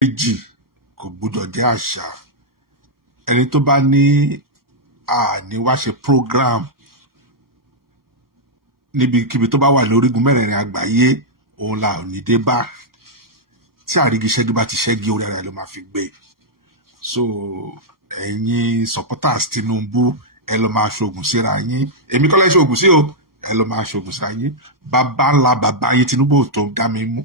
méjì kò gbọdọ̀ jẹ́ àṣà. Ẹni tó bá ní àní wá ṣe program níbikíbi tó bá wà lórígun mẹ́rẹ̀ẹ̀rin àgbáyé, òun la ò ní dé bá. Tí àrígi ṣẹ́gi bá ti ṣẹ́gi, orí ara ẹ̀ ló máa fi gbé. So ẹ̀yin supporters Tinubu, ẹ lọ máa ṣoògùn síra yín. Èmi kọ́ lẹ́ ṣoògùn sí o, ẹ lọ máa ṣoògùn síra yín. Bàbá ńlá bàbá yín Tinubu tó dá mi mú.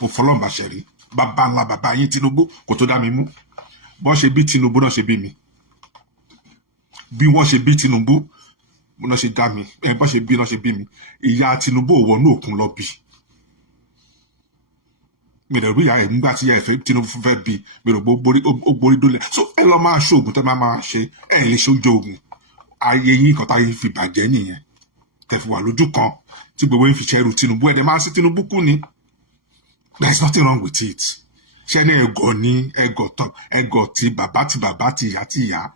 Mo fọlọ́ǹbà ṣẹ̀rí. Bàbá ńlá bàbá yín Tinubu kò tó dá mi mú. Bọ́n ṣe bí Tinubu náà ṣe bí mi. Bí wọ́n ṣe bí Tinubu náà ṣe dá mi. Bọ́n ṣe bí náà ṣe bí mi. Ìyá Tinubu ò wọnú òkun lọ bí. Mi rẹ̀ rí ìyá ẹ̀ nígbà tí ìyá ẹ̀ fẹ́ Tinubu fẹ́ bí. Mi rò ó gborí dólẹ̀. So ẹ lọ máa ṣoògùn tẹ́ máa ṣe. Ẹ lè ṣe oúnjẹ oògùn. Ayé yín kan táyé fi bàjẹ́ nìyẹn. Tẹ́ fi wà lójú kan tí gbogbo yín fi ṣẹ́rù Tinubu. Ẹ̀ dẹ̀ máa sí Tinubu kú ni. There is nothing wrong with it. Ṣé ní ẹ̀gọ́ ní ẹ̀gọ́ ti bàbá ti ìyá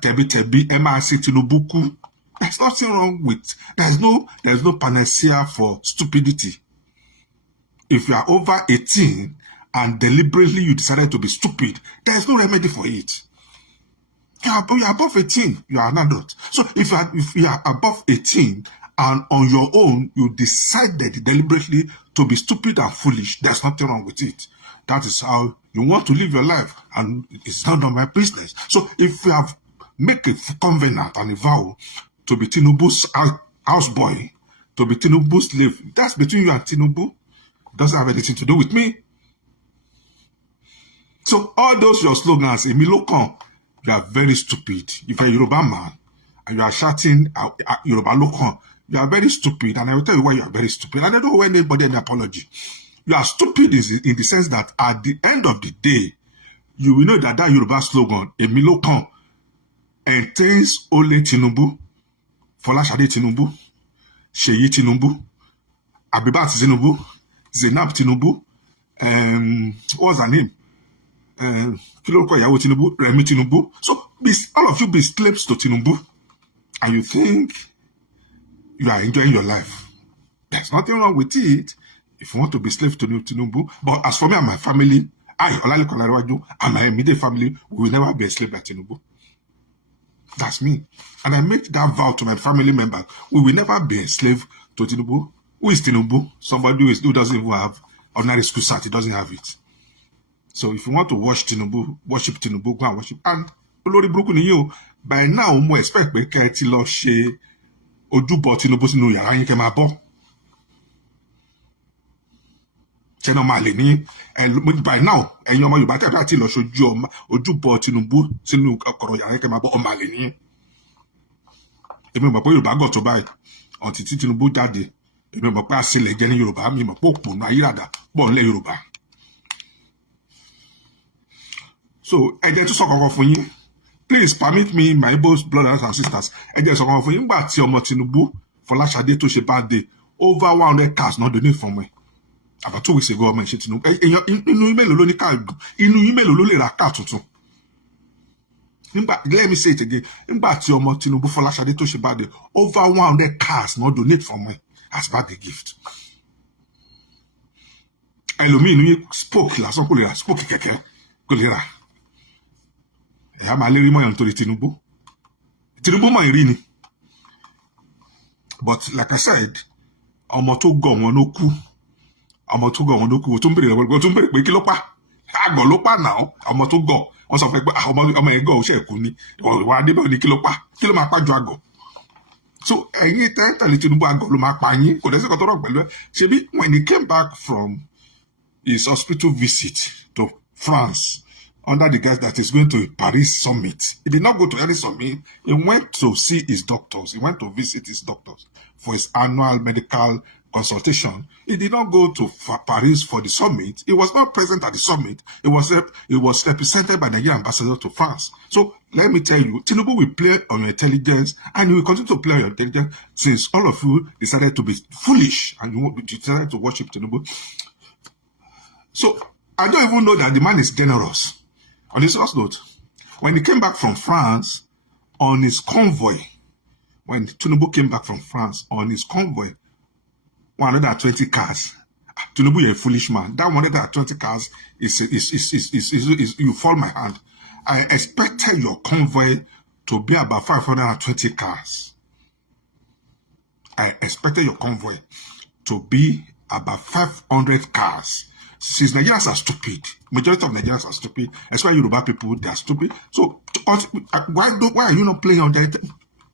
tẹ̀bí ẹ máa sí Tinubu kú. There is nothing wrong with. There is no panacea for stupidity. If you are over 18 and deliberately you decided to be stupid, there is no remedy for it. You are above 18, you are an adult. So if you are above 18 and on your own you decided deliberately to be stupid and foolish, there's nothing wrong with it. That is how you want to live your life, and it's none of my business. So if you have make a covenant and a vow to be Tinubu's houseboy, to be Tinubu's slave, that's between you and Tinubu. It doesn't have anything to do with me. So all those your slogans, Emi Lokan, you are very stupid. If you're a Yoruba man and you are shouting Yoruba Lokan, you are very stupid, and I will tell you why you are very stupid. And I don't owe anybody any apology. You are stupid in the sense that at the end of the day, you will know that Yoruba slogan, Emi Lokan, entails only Tinubu, Folashade Tinubu, Seyi Tinubu, Abibat Tinubu, Zainab Tinubu, what's her name? Kiloko Yawo Tinubu, Remi Tinubu. So all of you be slaves to Tinubu, and you think you are enjoying your life. There's nothing wrong with it if you want to be slave to Tinubu. But as for me and my family, Olalekan and my immediate family, we will never be a slave by Tinubu. That's me. And I make that vow to my family members. We will never be a slave to Tinubu. Who is Tinubu? Somebody who doesn't even have ordinary school cert. He doesn't have it. So if you want to worship Tinubu, go and worship. And Olori Burúkú ni yín o, by now, mo expect pé kẹ́ ti lọ ṣe ojúbọ Tinubu sínú yàrá yín kẹ́ máa bọ́. Ṣé náà máa lè ní by now, ẹ̀yin ọmọ Yorùbá tẹ́ bá ti lọ ṣojú ojúbọ Tinubu sínú ọkọ̀rọ̀ yàrá yín kẹ́ máa bọ́, ọmọ àlè ní. Èmi mọ̀ pé Yorùbá gọ̀ tó báyìí, ọ̀tí tí Tinubu jáde, èmi mọ̀ pé àṣìlẹ̀ jẹ́ ní Yorùbá, mi mọ̀ pé òpònú ayírádà pọ̀ nílẹ̀ Yorùbá. So, ẹ jẹ́ tún sọ kankan fún yín. Please permit me, my Igbo brothers and sisters. Ẹ jẹ́ sọ kankan fún yín. Nígbà tí ọmọ Tinubu, Folashade tó ṣe birthday, over 100 cars not donate for me. About 2 weeks ago, ọmọ ìṣe Tinubu. Inú email ló ní car, inú email ló lè ra car tuntun. Let me say it again. Nígbà tí ọmọ Tinubu, Folashade tó ṣe birthday, over 100 cars not donate for me as birthday gift. Ẹlòmíì ní spoke lásán kò lè ra, spoke kẹ̀kẹ́ kò lè ra. Ẹ̀yà máa lérí mọ́yàn nítorí Tinubu mọ̀ ìrí ni. But like I said, ọmọ tó gọ̀ wọn ló kú. Ọmọ tó gọ̀ wọn ló kú. O tún bèrè lọ́wọ́, o tún bèrè pé kí ló pa? Àgọ̀ ló pa náà. Ọmọ tó gọ̀. Wọ́n sọ pé ọmọ ẹ̀ gọ̀ ó ṣe kú ni. Ìwà Adébáyọ̀ ní kí ló pa? Kí ló máa pa ju àgọ̀? So ẹ̀yin tẹ̀lé Tinubu, àgọ̀ ló máa pa yín. Kò dẹ́sẹ̀ kan tó rọ̀ pẹ̀lú ẹ̀. Ṣebí when he came back from his hospital visit to France, under the guise that he's going to a Paris summit. He did not go to any summit. He went to see his doctors. He went to visit his doctors for his annual medical consultation. He did not go to Paris for the summit. He was not present at the summit. It was represented by the Nigerian ambassador to France. So let me tell you, Tinubu will play on your intelligence, and he will continue to play on your intelligence since all of you decided to be foolish and you decided to worship Tinubu. So I don't even know that the man is generous. On his last note, when he came back from France on his convoy, when Tinubu came back from France on his convoy, 120 cars Tinubu, you're a foolish man. That 120 cars is you fall my hand. I expected your convoy to be about 520 cars. I expected your convoy to be about 500 cars. Since Nigerians are stupid, majority of Nigerians are stupid, especially Yoruba people, they are stupid. So why are you not playing on that?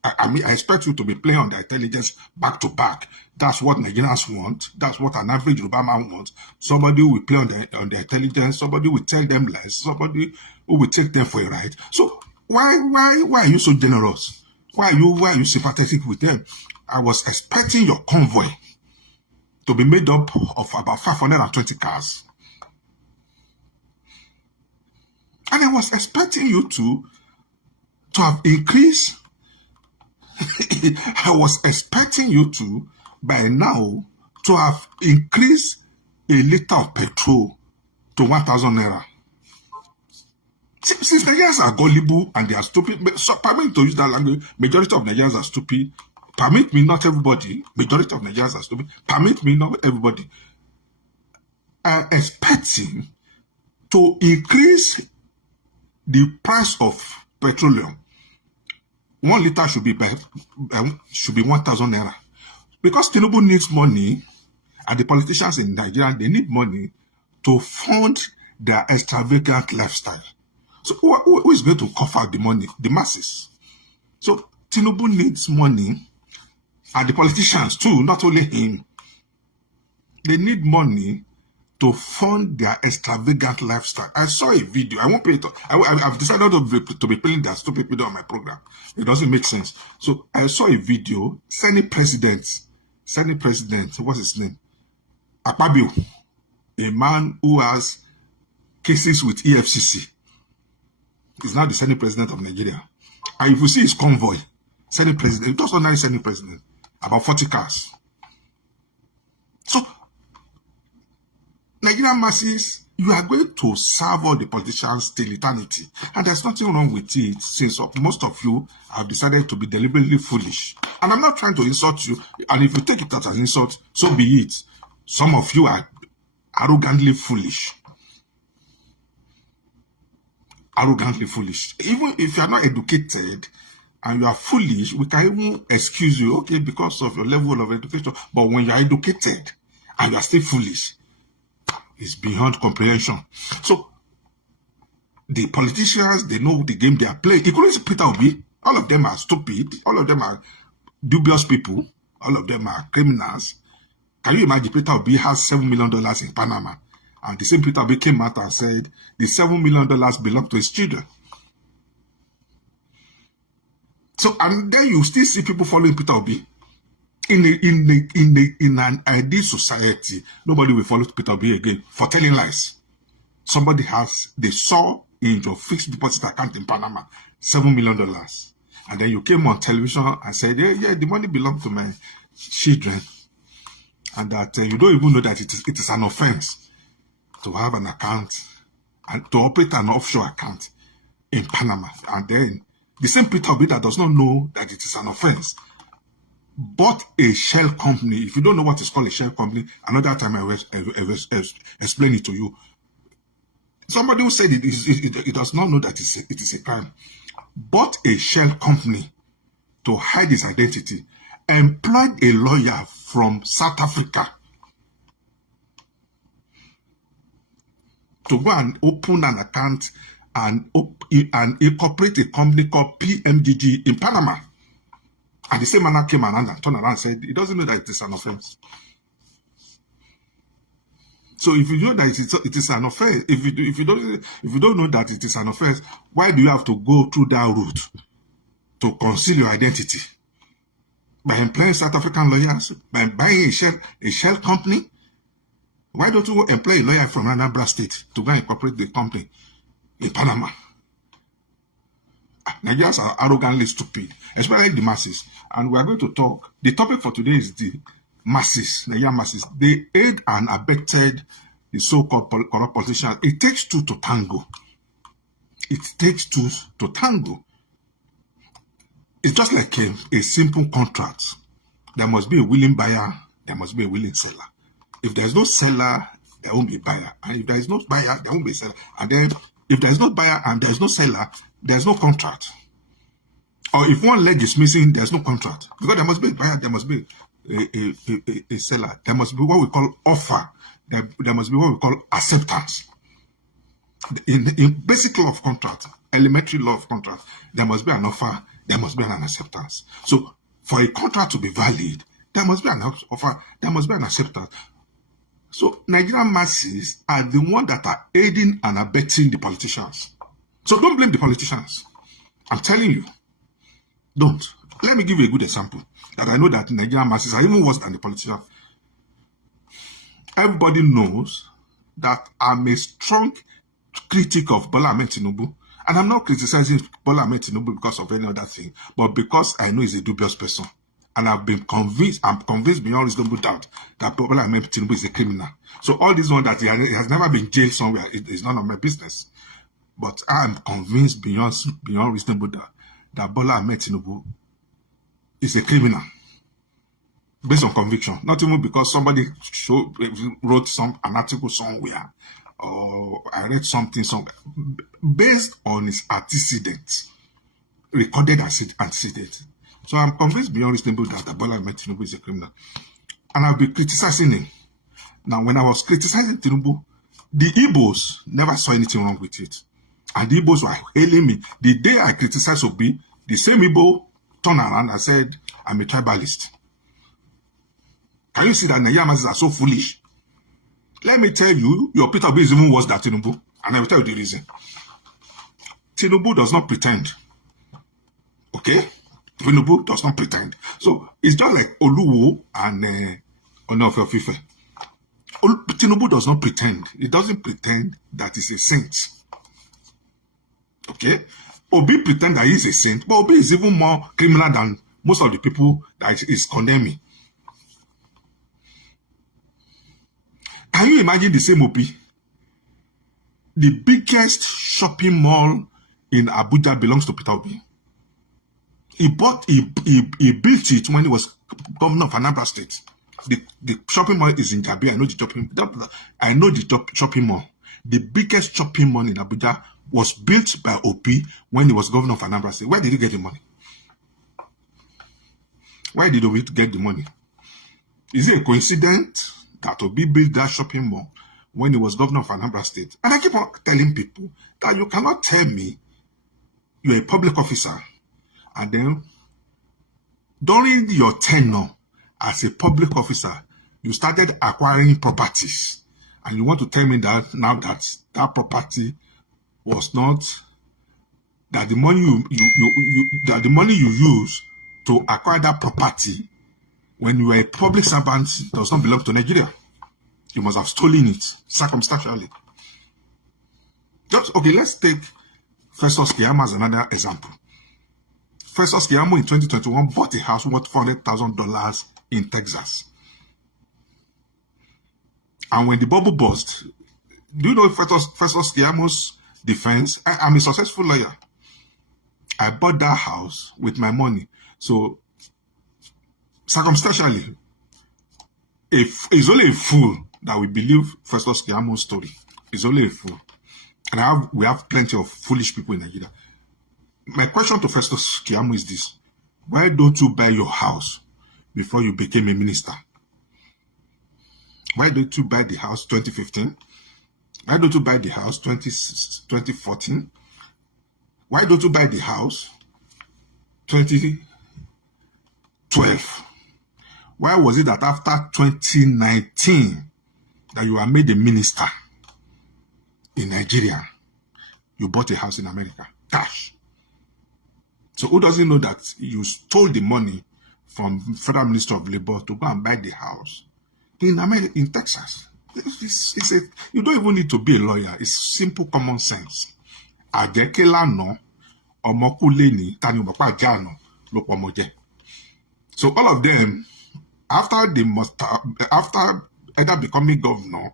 I mean, I expect you to be playing on the intelligence back to back. That's what Nigerians want. That's what an average Yoruba man wants. Somebody will play on the intelligence. Somebody will tell them lies. Somebody who will take them for a ride. So why are you so generous? Why are you sympathetic with them? I was expecting your convoy to be made up of about 520 cars. And I was expecting you to have increased. I was expecting you to, by now, to have increased a liter of petrol to 1,000 naira. Since Nigerians are gullible and they are stupid, so permit me to use that language, majority of Nigerians are stupid. Permit me, not everybody. Majority of Nigerians are stupid. Permit me, not everybody. I'm expecting to increase the price of petroleum. 1 liter should be 1,000 naira. Because Tinubu needs money, and the politicians in Nigeria, they need money to fund their extravagant lifestyle. So who is going to cover the money? The masses. So Tinubu needs money, and the politicians too, not only him. They need money to fund their extravagant lifestyle. I saw a video. I won't play it. I've decided to be playing that stupid video on my program. It doesn't make sense. So I saw a video. Senate President, what's his name? Akpabio, a man who has cases with EFCC. He's now the Senate President of Nigeria. And if you see his convoy, Senate President, just ordinary Senate President, about 40 cars. So Nigerian masses, you are going to serve all the politicians till eternity. And there's nothing wrong with it, since most of you have decided to be deliberately foolish. And I'm not trying to insult you. And if you take it as an insult, so be it. Some of you are arrogantly foolish. Arrogantly foolish. Even if you are not educated and you are foolish, we can even excuse you, okay, because of your level of education. But when you are educated and you are still foolish, it's beyond comprehension. So the politicians, they know the game they are playing. Including Peter Obi, all of them are stupid. All of them are dubious people. All of them are criminals. Can you imagine Peter Obi has $7 million in Panama? And the same Peter Obi came out and said the $7 million belong to his children. So, and then you still see people following Peter Obi. In an ideal society, nobody will follow Peter Obi again for telling lies. They saw in your fixed deposit account in Panama $7 million. And then you came on television and said, yeah, the money belongs to my children. And that you don't even know that it is an offense to have an account and to operate an offshore account in Panama. And then the same Peter Obi that does not know that it is an offense bought a shell company. If you don't know what is called a shell company, another time I will explain it to you. Somebody who said it does not know that it is a crime. Bought a shell company to hide his identity. Employed a lawyer from South Africa to go and open an account and incorporate a company called PMDG in Panama. And the same man came and turned around and said, he doesn't know that it is an offense. So if you know that it is an offense, if you don't know that it is an offense, why do you have to go through that route to conceal your identity? By employing South African lawyers, by buying a shell company? Why don't you employ a lawyer from Anambra State to go and incorporate the company in Panama? Nigerians are arrogantly stupid, especially the masses. And we are going to talk. The topic for today is the masses, Nigerian masses. They aid and abetted the so-called corrupt politicians. It takes two to tango. It takes two to tango. It's just like a simple contract. There must be a willing buyer. There must be a willing seller. If there's no seller, there won't be buyer. And if there is no buyer, there won't be seller. And then if there's no buyer and there's no seller, there's no contract. Or if one leg is missing, there's no contract. Because there must be a buyer, there must be a seller. There must be what we call offer. There must be what we call acceptance. In basic law of contract, elementary law of contract, there must be an offer, there must be an acceptance. So for a contract to be valid, there must be an offer, there must be an acceptance. So Nigerian masses are the ones that are aiding and abetting the politicians. So don't blame the politicians. I'm telling you, don't. Let me give you a good example that I know that Nigerian masses are even worse than the politicians. Everybody knows that I'm a strong critic of Bola Ahmed Tinubu, and I'm not criticizing Bola Ahmed Tinubu because of any other thing, but because I know he's a dubious person. And I'm convinced beyond reasonable doubt that Bola Ahmed Tinubu is a criminal. So all this one that he has never been jailed somewhere is none of my business. But I'm convinced beyond reasonable doubt that Bola Ahmed Tinubu is a criminal. Based on conviction. Not even because somebody wrote an article somewhere or I read something somewhere. Based on his antecedents, recorded antecedents. So I'm convinced beyond reasonable doubt that Bola Ahmed Tinubu is a criminal. And I'll be criticizing him. Now, when I was criticizing Tinubu, the Igbos never saw anything wrong with it. And the Igbos were hailing me. The day I criticized Obi, the same Igbo turned around and said, I'm a tribalist. Can you see that Nigerian masses are so foolish? Let me tell you, your Peter Obi is even worse than Tinubu. And I will tell you the reason. Tinubu does not pretend. Okay? Tinubu does not pretend. So it's just like Oluwo and Onofe Fife. Tinubu does not pretend. He doesn't pretend that he's a saint. Okay? Obi pretend that he's a saint, but Obi is even more criminal than most of the people that is condemning. Can you imagine the same Obi? The biggest shopping mall in Abuja belongs to Peter Obi. He built it when he was governor of Anambra State. The shopping mall is in Jabi. I know the shopping mall. The biggest shopping mall in Abuja was built by Obi when he was governor of Anambra State. Where did he get the money? Why did Obi get the money? Is it a coincidence that Obi built that shopping mall when he was governor of Anambra State? And I keep on telling people that you cannot tell me you're a public officer and then during your tenure as a public officer, you started acquiring properties. And you want to tell me that now that that property was not, that the money you use to acquire that property when you were a public servant does not belong to Nigeria. You must have stolen it circumstantially. Okay, let's take Festus Keyamo as another example. Festus Keyamo in 2021 bought a house worth $400,000 in Texas. And when the bubble burst, do you know Festus Keyamo's defense? I'm a successful lawyer. I bought that house with my money. So, circumstantially, it's only a fool that we believe Festus Keyamo's story. It's only a fool. And we have plenty of foolish people in Nigeria. My question to Festus Keyamo is this. Why don't you buy your house before you became a minister? Why don't you buy the house 2015? Why don't you buy the house 2014? Why don't you buy the house 2012? Why was it that after 2019 that you were made a minister in Nigeria, you bought a house in America? Cash. So who doesn't know that you stole the money from Federal Minister of Labor to go and buy the house in America, in Texas? You don't even need to be a lawyer. It's simple common sense. So all of them, after either becoming governor,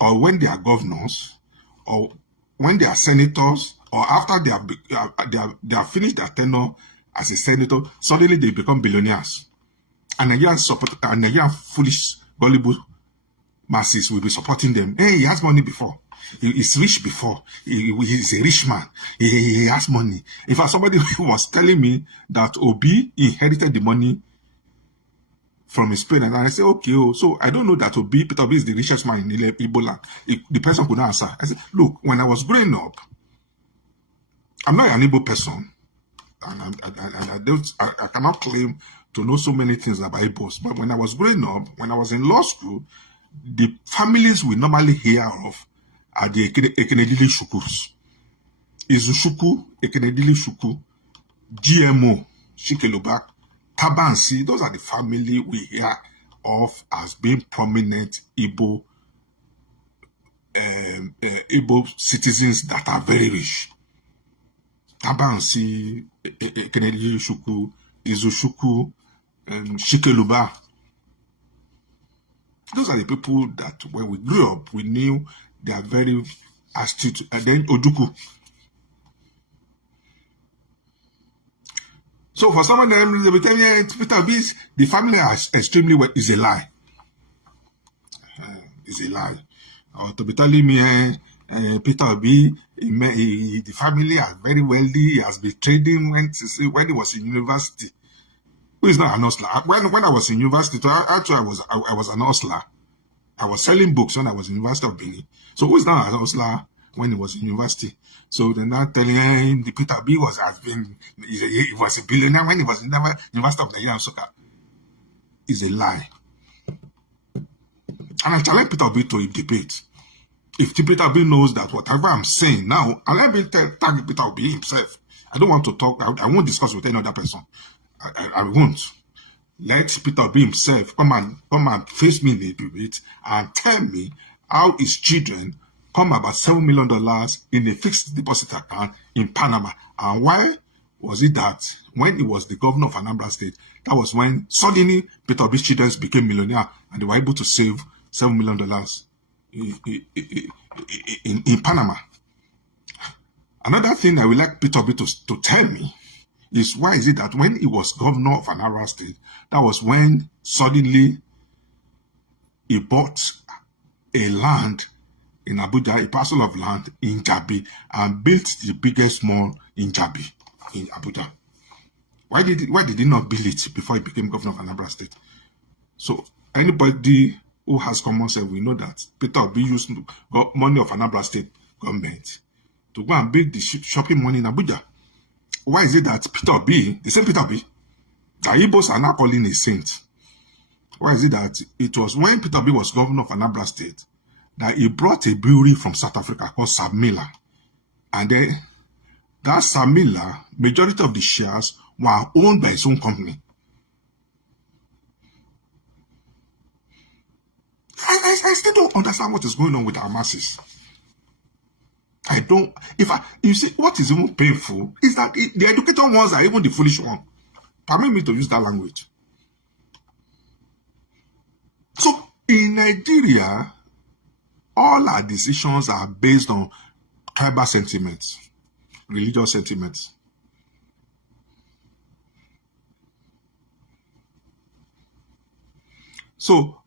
or when they are governors, or when they are senators, or after they have finished their tenure as a senator, suddenly they become billionaires. And Nigerian foolish, gullible masses will be supporting them. Hey, he has money before. He's rich before. He's a rich man. He has money. In fact, somebody was telling me that Obi inherited the money from his parents. And I said, okay, so I don't know that Peter Obi is the richest man in Igbo land. The person could not answer. I said, look, when I was growing up, I'm not an Igbo person. And I cannot claim to know so many things about Igbos. But when I was growing up, when I was in law school, the families we normally hear of are the Ekenedili Shukus. Izushuku, Ekenedili Shuku, GMO, Shikelobak, Tabansi. Those are the family we hear of as being prominent Igbo citizens that are very rich. Tabansi, Ekenedili Shuku, Izushuku, Shikeluba. Those are the people that when we grew up, we knew they are very astute. And then Oduku. So for some of them, they will tell you, Peter Obi, the family are extremely well, is a lie. Is a lie. Or to be telling me, Peter Obi, the family are very wealthy. He has been trading when he was in university. Who is not an hustler? When I was in university, actually I was an hustler. I was selling books when I was in University of Benin. So who is not an hustler when he was in university? So they're not telling him the Peter Obi was a billionaire when he was in the University of Nigeria. So is a lie. And I challenge Peter Obi to a debate. If Peter Obi knows that whatever I'm saying now, and let me tag Peter Obi himself. I don't want to talk. I won't discuss with any other person. I won't. Let Peter Obi himself come and face me in a debate and tell me how his children come about $7 million in a fixed deposit account in Panama. And why was it that when he was the governor of Anambra State, that was when suddenly Peter Obi's children became millionaire and they were able to save $7 million in Panama. Another thing I would like Peter Obi to tell me is why is it that when he was governor of Anambra State, that was when suddenly he bought a land in Abuja, a parcel of land in Jabi, and built the biggest mall in Jabi, in Abuja. Why did he not build it before he became governor of Anambra State? So anybody who has common sense, we know that Peter Obi used money of Anambra State government to go and build the shopping mall in Abuja. Why is it that Peter Obi, the same Peter Obi, the Igbos are now calling a saint? Why is it that it was when Peter Obi was governor of Anambra State that he brought a brewery from South Africa called Samila? And then that Samila, majority of the shares were owned by his own company. I still don't understand what is going on with our masses. I don't. You see, what is even painful is that the educated ones are even the foolish one. Permit me to use that language. So in Nigeria, all our decisions are based on tribal sentiments, religious sentiments. So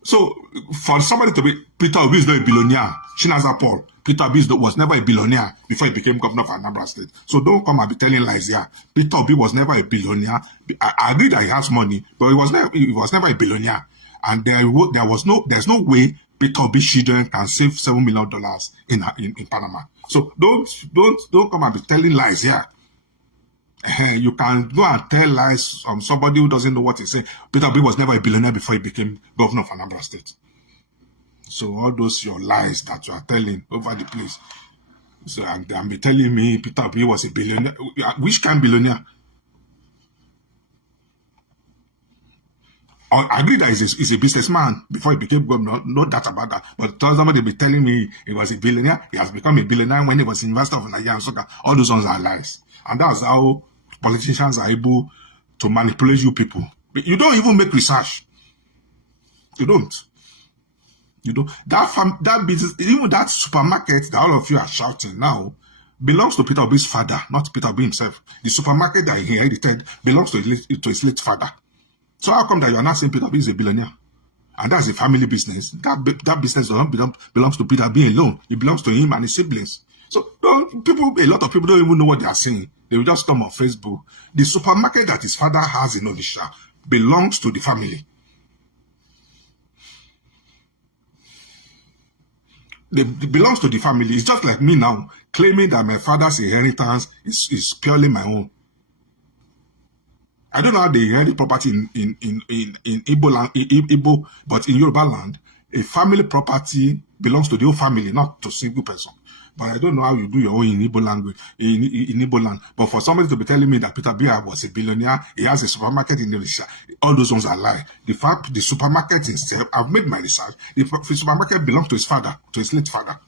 for somebody to be Peter Obi is not a billionaire, Chinaza Paul, Peter Obi was never a billionaire before he became governor of Anambra State. So don't come and be telling lies here. Peter Obi was never a billionaire. I agree that he has money, but he was never a billionaire. And there's no way Peter Obi's children can save $7 million in Panama. So don't come and be telling lies here. You can go and tell lies on somebody who doesn't know what he's saying. Peter Obi was never a billionaire before he became governor of Anambra State. So all those your lies that you are telling over the place. So and be telling me Peter Obi was a billionaire. Which kind of billionaire? I agree that he's a businessman before he became governor. No doubt about that. But somebody be telling me he was a billionaire. He has become a billionaire when he was in University of Nigeria. All those ones are lies. And that's how politicians are able to manipulate you people. You don't even make research. You don't. That business, even that supermarket that all of you are shouting now, belongs to Peter Obi's father, not Peter Obi himself. The supermarket that he inherited belongs to his late father. So how come that you are not saying Peter Obi is a billionaire? and that's a family business. That business does not belongs to Peter B alone. It belongs to him and his siblings. So a lot of people don't even know what they are saying. They will just come on Facebook. The supermarket that his father has in Odisha belongs to the family. It belongs to the family. It's just like me now claiming that my father's inheritance is purely my own. I don't know how they inherit property in Igbo land, Igbo, but in Yoruba land, a family property belongs to the whole family, not to a single person. But I don't know how you do your own in Igbo language, in Igbo land. But for somebody to be telling me that Peter Bia was a billionaire, he has a supermarket in Odisha, all those ones are lie. The fact, the supermarket itself, I've made my research, the supermarket belongs to his father, to his late father.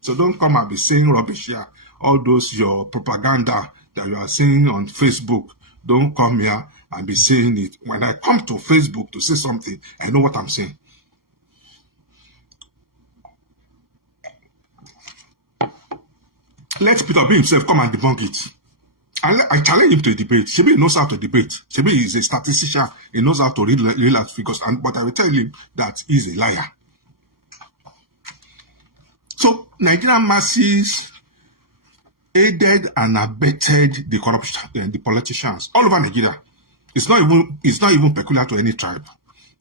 So don't come and be saying rubbish here. All those, your propaganda that you are saying on Facebook, don't come here and be saying it. When I come to Facebook to say something, I know what I'm saying. Let Peter B himself come and debunk it. And I challenge him to a debate. Shebi knows how to debate. Shebi is a statistician. He knows how to read real figures. But I will tell him that he's a liar. So Nigerian masses aided and abetted the corruption, the politicians all over Nigeria. It's not even peculiar to any tribe.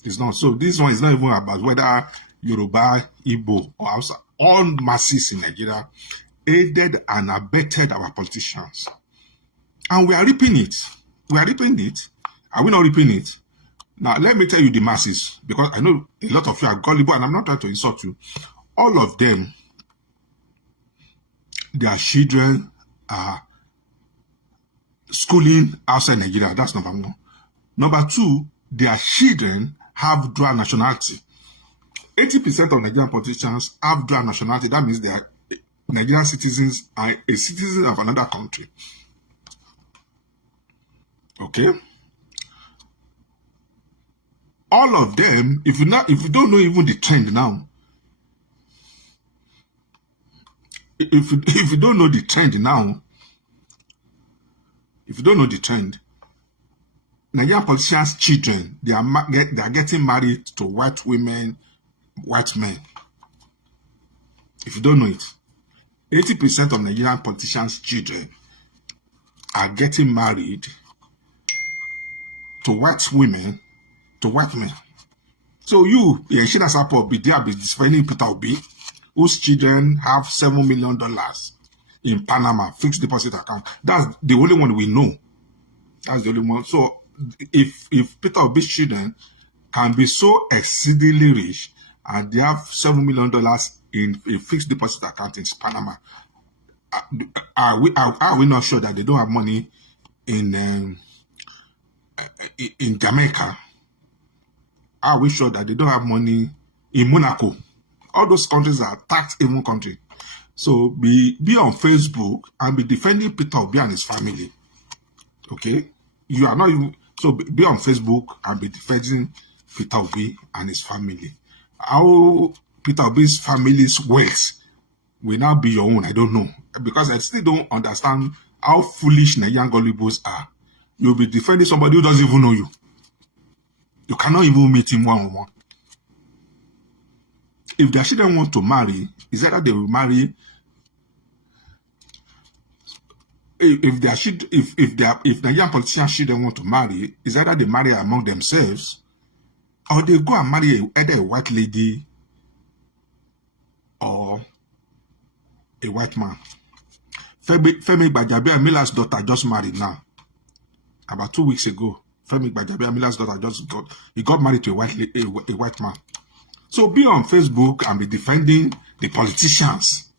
It's not. So this one is not even about whether Yoruba, Igbo, or Hausa. All masses in Nigeria aided and abetted our politicians. And we are reaping it. We are reaping it. Are we not reaping it? Now, let me tell you the masses, because I know a lot of you are gullible, and I'm not trying to insult you. All of them, their children are schooling outside Nigeria. That's number one. Number two, their children have dual nationality. 80% of Nigerian politicians have dual nationality. That means they are Nigerian citizens and a citizen of another country. Okay? All of them, if you don't know even the trend now, if you don't know the trend now, if you don't know the trend, Nigerian politicians' children, they are getting married to white women, white men. If you don't know it, 80% of Nigerian politicians' children are getting married to white women, to white men. So you, Yeshina Sapo, be there, be defending Peter Obi, whose children have $7 million in Panama fixed deposit account. That's the only one we know. That's the only one. So if Peter Obi's children can be so exceedingly rich and they have $7 million in a fixed deposit account in Panama, are we not sure that they don't have money in Jamaica? Are we sure that they don't have money in Monaco? All those countries are tax-haven countries. So be on Facebook and be defending Peter Obi and his family. Okay? You are not even... So be on Facebook and be defending Peter Obi and his family. How Peter Obi's family's wealth will now be your own, I don't know. Because I still don't understand how foolish Nigerian gullibles are. You'll be defending somebody who doesn't even know you. You cannot even meet him one-on-one. If their children want to marry, is either they will marry. If Nigerian politicians children want to marry, is either they marry among themselves, or they go and marry either a white lady or a white man. Femi Gbajabiamila's daughter just married now. About 2 weeks ago, Femi Gbajabiamila's daughter got married to a white man. So be on Facebook and be defending the politicians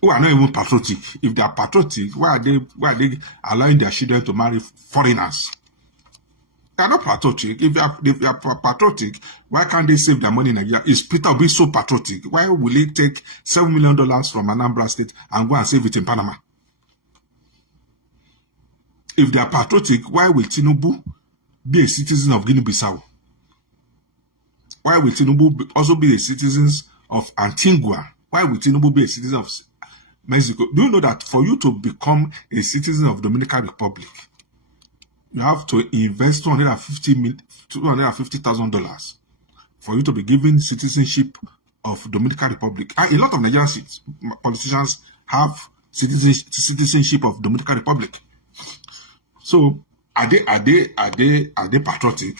who are not even patriotic. If they are patriotic, why are they allowing their children to marry foreigners? They are not patriotic. If they are patriotic, why can't they save their money in Nigeria? Is Peter Obi so patriotic? Why will he take $7 million from Anambra State and go and save it in Panama? If they are patriotic, why will Tinubu be a citizen of Guinea-Bissau? Why will Tinubu also be a citizen of Antigua? Why will Tinubu be a citizen of Mexico? Do you know that for you to become a citizen of Dominican Republic, you have to invest $250,000 for you to be given citizenship of Dominican Republic. And a lot of Nigerian politicians have citizenship of Dominican Republic. So are they patriotic?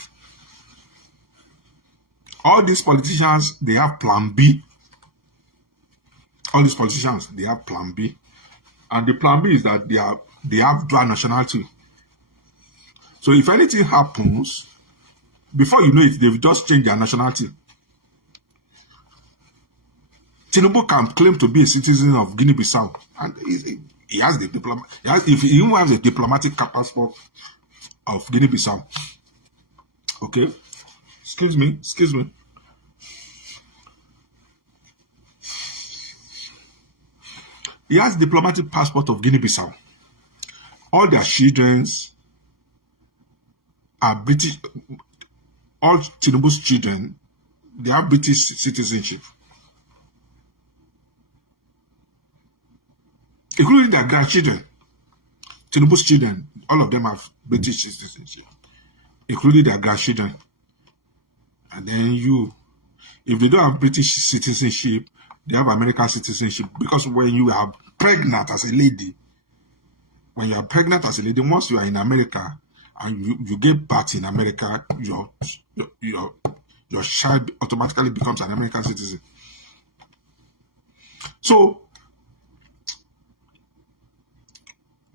All these politicians, they have plan B. All these politicians, they have plan B. And the plan B is that they have dual nationality. So if anything happens, before you know it, they've just changed their nationality. Tinubu can claim to be a citizen of Guinea-Bissau, and he has the if he even has a diplomatic passport of Guinea-Bissau. Okay, excuse me. He has diplomatic passport of Guinea-Bissau. All their children are British. All Tinubu's children, they have British citizenship. Including their grandchildren. Tinubu's children, all of them have British citizenship. Including their grandchildren. And then if they don't have British citizenship, they have American citizenship. Because when you are pregnant as a lady, once you are in America and you give birth in America, your child automatically becomes an American citizen. So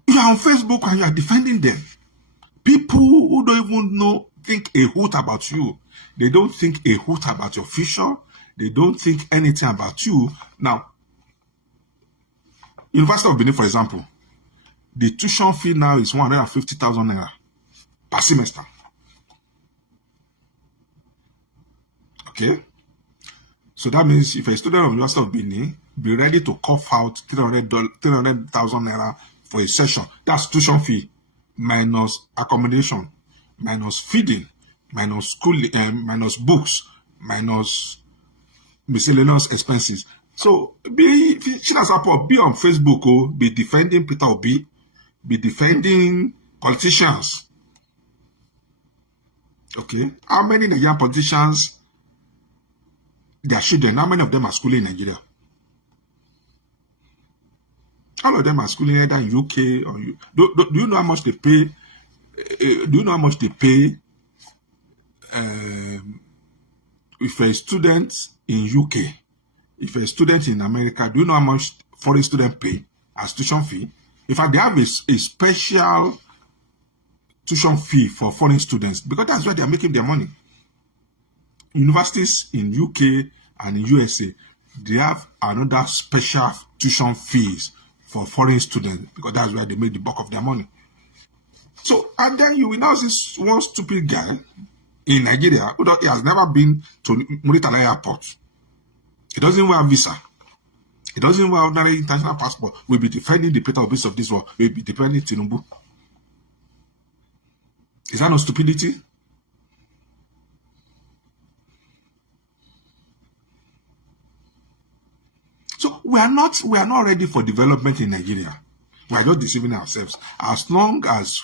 you are on Facebook and you are defending them. People who don't even think a hoot about you. They don't think a hoot about your future. They don't think anything about you. Now, University of Benin, for example, the tuition fee now is 150,000 naira per semester. Okay? So that means if a student of University of Benin, be ready to cough out 300,000 naira for a session. That's tuition fee, minus accommodation, minus feeding, minus schooling, minus books, minus miscellaneous expenses. So be on Facebook, be defending Peter Obi, be defending politicians. Okay, how many Nigerian politicians, their children, how many of them are schooling in Nigeria? All of them are schooling either in UK or do you know how much they pay? Do you know how much they pay if a student in UK, if a student in America? Do you know how much foreign students pay as tuition fee? In fact, they have a special tuition fee for foreign students because that's where they are making their money. Universities in UK and in USA, they have another special tuition fees for foreign students because that's where they make the bulk of their money. So, and then you will now see one stupid guy in Nigeria who he has never been to Muritala Airport. He doesn't wear a visa. He doesn't wear ordinary international passport. We'll be defending the Peter Obis of this world. We'll be defending Tinubu. Is that not stupidity? So we are not ready for development in Nigeria. We are not deceiving ourselves. As long as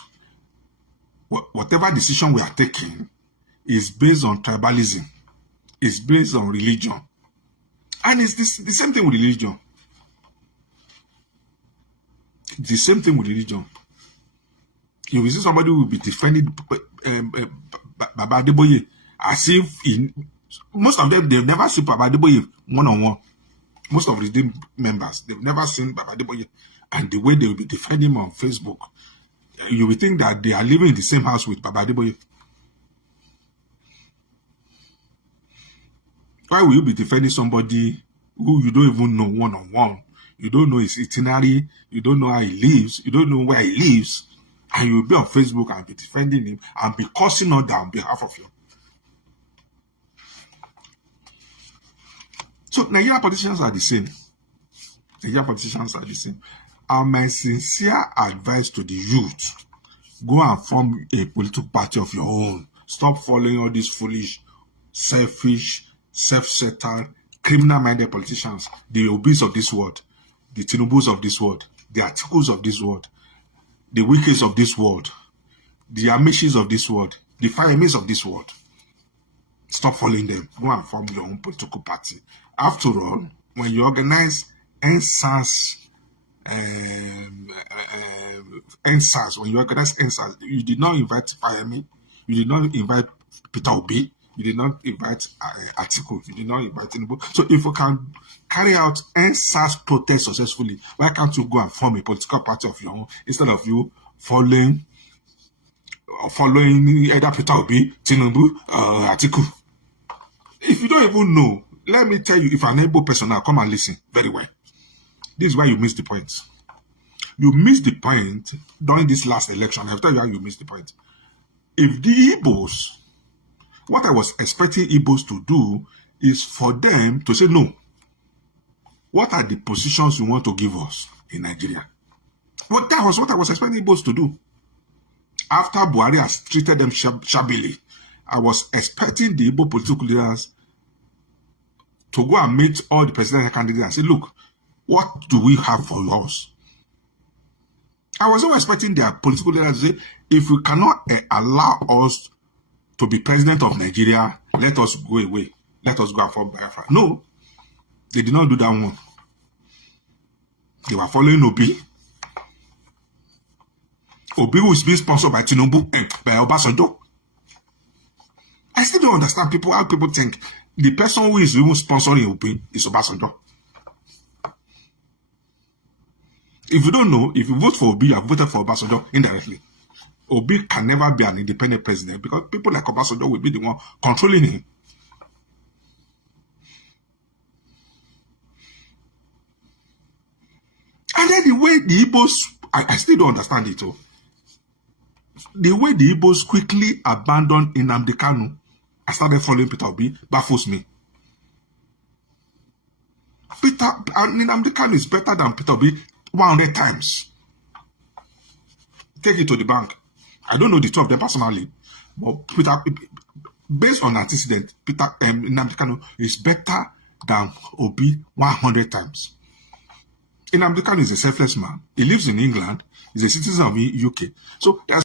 whatever decision we are taking is based on tribalism, is based on religion. And it's the same thing with religion. The same thing with religion. You will see somebody who will be defending Baba Adeboye as if most of them, they've never seen Baba Adeboye one-on-one. Most of the members, they've never seen Baba Adeboye. And the way they will be defending him on Facebook, you will think that they are living in the same house with Baba Adeboye. Why will you be defending somebody who you don't even know one-on-one? You don't know his itinerary, you don't know how he lives, you don't know where he lives, and you will be on Facebook and be defending him and be cursing on down on behalf of you. So Nigerian politicians are the same. Nigerian politicians are the same. And my sincere advice to the youth, go and form a political party of your own. Stop following all these foolish, selfish, self-centered, criminal-minded politicians, the Obis of this world, the Tinubus of this world, the Atikus of this world, the Wikis of this world. the Amishes of this world, the Firemis of this world. Stop following them. Go and form your own political party. After all, when you organize NSAS, when you organize NSAS, you did not invite Firemi, you did not invite Peter Obi, you did not invite Atiku, you did not invite Tinubu. So if you can carry out NSAS protest successfully, why can't you go and form a political party of your own instead of you following either Peter Obi, Tinubu, Atiku? If you don't even know, let me tell you, if an able person now, come and listen very well. This is why you missed the point. You missed the point during this last election. I'll tell you how you missed the point. If the Igbos, what I was expecting Igbos to do is for them to say, no, what are the positions you want to give us in Nigeria? Well, that was what I was expecting Igbos to do. After Buhari has treated them shabbily, I was expecting the Igbo political leaders to go and meet all the presidential candidates and say, look, what do we have for us? I was not expecting their political leaders to say, if we cannot allow us to be president of Nigeria, let us go away. Let us go and form Biafra. No, they did not do that one. They were following Obi. Obi, who is being sponsored by Tinubu and by Obasanjo. I still don't understand how people think the person who is even sponsoring Obi is Obasanjo. If you don't know, if you vote for Obi, you have voted for Obasanjo indirectly. Obi can never be an independent president because people like Obasanjo will be the one controlling him. And then the way the Igbos, I still don't understand it all. The way the Igbos quickly abandoned Nnamdi Kanu and started following Peter Obi baffles me. Nnamdi Kanu is better than Peter Obi 100 times. Take it to the bank. I don't know the two of them personally, but based on antecedent, Nnamdi Kanu is better than Obi 100 times. Nnamdi Kanu is a selfless man. He lives in England. He's a citizen of the UK. So there's